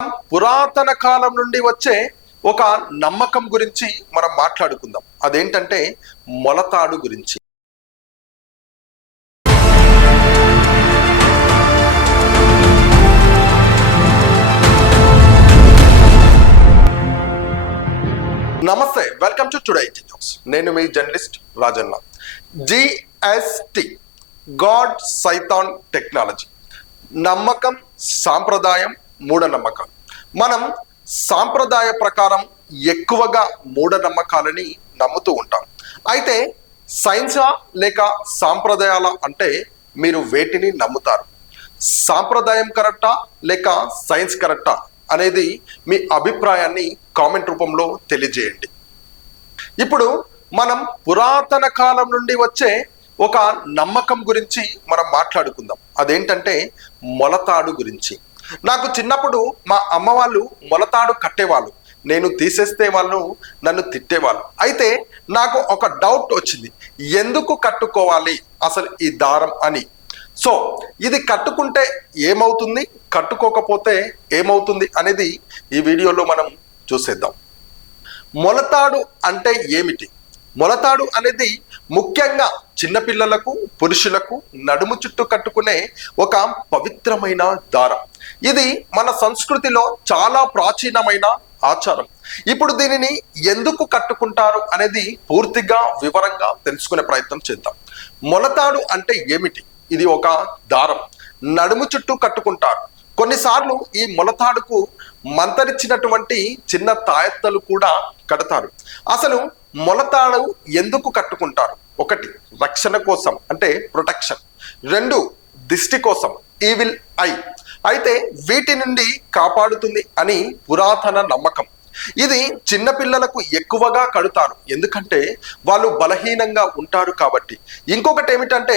పురాతన కాలం నుండి వచ్చే ఒక నమ్మకం గురించి మనం మాట్లాడుకుందాం. అదేంటంటే మొలతాడు గురించి. నమస్తే, వెల్కమ్ టు టుడే న్యూస్. నేను మీ జర్నలిస్ట్ రాజన్న. జిఎస్టి, గాడ్ సైతాన్ టెక్నాలజీ. నమ్మకం, సాంప్రదాయం, మూఢనమ్మకాలు. మనం సాంప్రదాయ ప్రకారం ఎక్కువగా మూఢనమ్మకాలని నమ్ముతూ ఉంటాం. అయితే సైన్సా లేక సాంప్రదాయాల అంటే మీరు వేటిని నమ్ముతారు? సాంప్రదాయం కరెక్టా లేక సైన్స్ కరెక్టా అనేది మీ అభిప్రాయాన్ని కామెంట్ రూపంలో తెలియజేయండి. ఇప్పుడు మనం పురాతన కాలం నుండి వచ్చే ఒక నమ్మకం గురించి మనం మాట్లాడుకుందాం. అదేంటంటే మొలతాడు గురించి. నాకు చిన్నప్పుడు మా అమ్మ వాళ్ళు మొలతాడు కట్టేవాళ్ళు. నేను తీసేస్తే వాళ్ళు నన్ను తిట్టేవాళ్ళు. అయితే నాకు ఒక డౌట్ వచ్చింది, ఎందుకు కట్టుకోవాలి అసలు ఈ దారం అని. సో ఇది కట్టుకుంటే ఏమవుతుంది, కట్టుకోకపోతే ఏమవుతుంది అనేది ఈ వీడియోలో మనం చూసేద్దాం. మొలతాడు అంటే ఏమిటి? మొలతాడు అనేది ముఖ్యంగా చిన్నపిల్లలకు, పురుషులకు నడుము చుట్టూ కట్టుకునే ఒక పవిత్రమైన దారం. ఇది మన సంస్కృతిలో చాలా ప్రాచీనమైన ఆచారం. ఇప్పుడు దీనిని ఎందుకు కట్టుకుంటారు అనేది పూర్తిగా వివరంగా తెలుసుకునే ప్రయత్నం చేద్దాం. మొలతాడు అంటే ఏమిటి? ఇది ఒక దారం, నడుము చుట్టూ కట్టుకుంటారు. కొన్నిసార్లు ఈ మొలతాడుకు మంతరిచ్చినటువంటి చిన్న తాయెత్తలు కూడా కడతారు. అసలు మొలతాడు ఎందుకు కట్టుకుంటారు? ఒకటి, రక్షణ కోసం అంటే ప్రొటెక్షన్. రెండు, దిష్టి కోసం, ఈవిల్ ఐ. అయితే వీటి నుండి కాపాడుతుంది అని పురాతన నమ్మకం. ఇది చిన్నపిల్లలకు ఎక్కువగా కడతారు, ఎందుకంటే వాళ్ళు బలహీనంగా ఉంటారు కాబట్టి. ఇంకొకటి ఏమిటంటే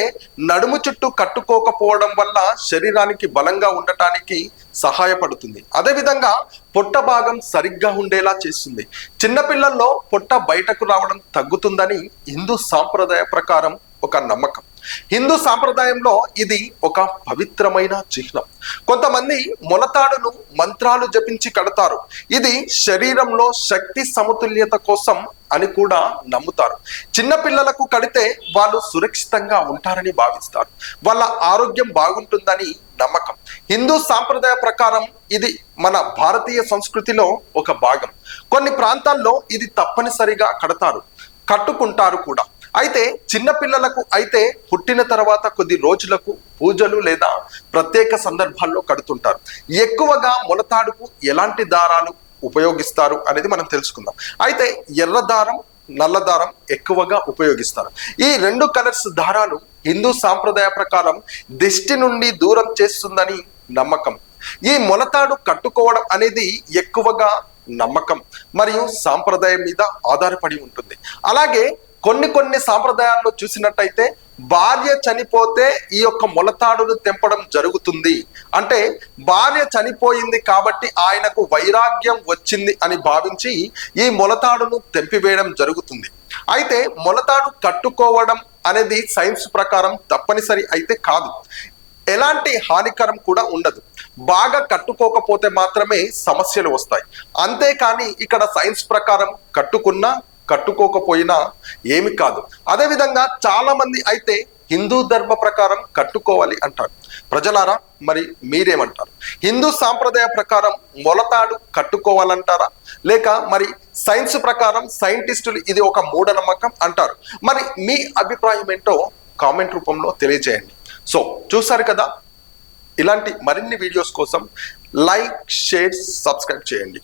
నడుము చుట్టూ కట్టుకోకపోవడం వల్ల శరీరానికి బలంగా ఉండటానికి సహాయపడుతుంది. అదేవిధంగా పొట్ట భాగం సరిగ్గా ఉండేలా చేస్తుంది. చిన్నపిల్లల్లో పొట్ట బయటకు రావడం తగ్గుతుందని హిందూ సాంప్రదాయ ప్రకారం ఒక నమ్మకం. హిందూ సాంప్రదాయంలో ఇది ఒక పవిత్రమైన చిహ్నం. కొంతమంది మొలతాడును మంత్రాలు జపించి కడతారు. ఇది శరీరంలో శక్తి సమతుల్యత కోసం అని కూడా నమ్ముతారు. చిన్నపిల్లలకు కడితే వాళ్ళు సురక్షితంగా ఉంటారని భావిస్తారు. వాళ్ళ ఆరోగ్యం బాగుంటుందని నమ్మకం. హిందూ సాంప్రదాయ ప్రకారం ఇది మన భారతీయ సంస్కృతిలో ఒక భాగం. కొన్ని ప్రాంతాల్లో ఇది తప్పనిసరిగా కట్టుకుంటారు కూడా. అయితే చిన్నపిల్లలకు అయితే పుట్టిన తర్వాత కొద్ది రోజులకు పూజలు లేదా ప్రత్యేక సందర్భాల్లో కడుతుంటారు. ఎక్కువగా మొలతాడుకు ఎలాంటి దారాలు ఉపయోగిస్తారు అనేది మనం తెలుసుకుందాం. అయితే ఎర్ర దారం, నల్ల దారం ఎక్కువగా ఉపయోగిస్తారు. ఈ రెండు కలర్స్ దారాలు హిందూ సాంప్రదాయ ప్రకారం దిష్టి నుండి దూరం చేస్తుందని నమ్మకం. ఈ మొలతాడు కట్టుకోవడం అనేది ఎక్కువగా నమ్మకం మరియు సాంప్రదాయం మీద ఆధారపడి ఉంటుంది. అలాగే కొన్ని సాంప్రదాయాల్లో చూసినట్టయితే భార్య చనిపోతే ఈ యొక్క మొలతాడును తెంపడం జరుగుతుంది. అంటే భార్య చనిపోయింది కాబట్టి ఆయనకు వైరాగ్యం వచ్చింది అని భావించి ఈ మొలతాడును తెంపివేయడం జరుగుతుంది. అయితే మొలతాడు కట్టుకోవడం అనేది సైన్స్ ప్రకారం తప్పనిసరి అయితే కాదు. ఎలాంటి హానికరం కూడా ఉండదు. బాగా కట్టుకోకపోతే మాత్రమే సమస్యలు వస్తాయి. అంతేకాని ఇక్కడ సైన్స్ ప్రకారం కట్టుకోకపోయినా ఏమి కాదు. అదేవిధంగా చాలా మంది అయితే హిందూ ధర్మ ప్రకారం కట్టుకోవాలి అంటారు. ప్రజలారా, మరి మీరేమంటారు? హిందూ సాంప్రదాయ ప్రకారం మొలతాడు కట్టుకోవాలంటారా, లేక మరి సైన్స్ ప్రకారం సైంటిస్టులు ఇది ఒక మూఢనమ్మకం అంటారు? మరి మీ అభిప్రాయం ఏంటో కామెంట్ రూపంలో తెలియజేయండి. సో చూసారు కదా, ఇలాంటి మరిన్ని వీడియోస్ కోసం లైక్, షేర్, సబ్స్క్రైబ్ చేయండి.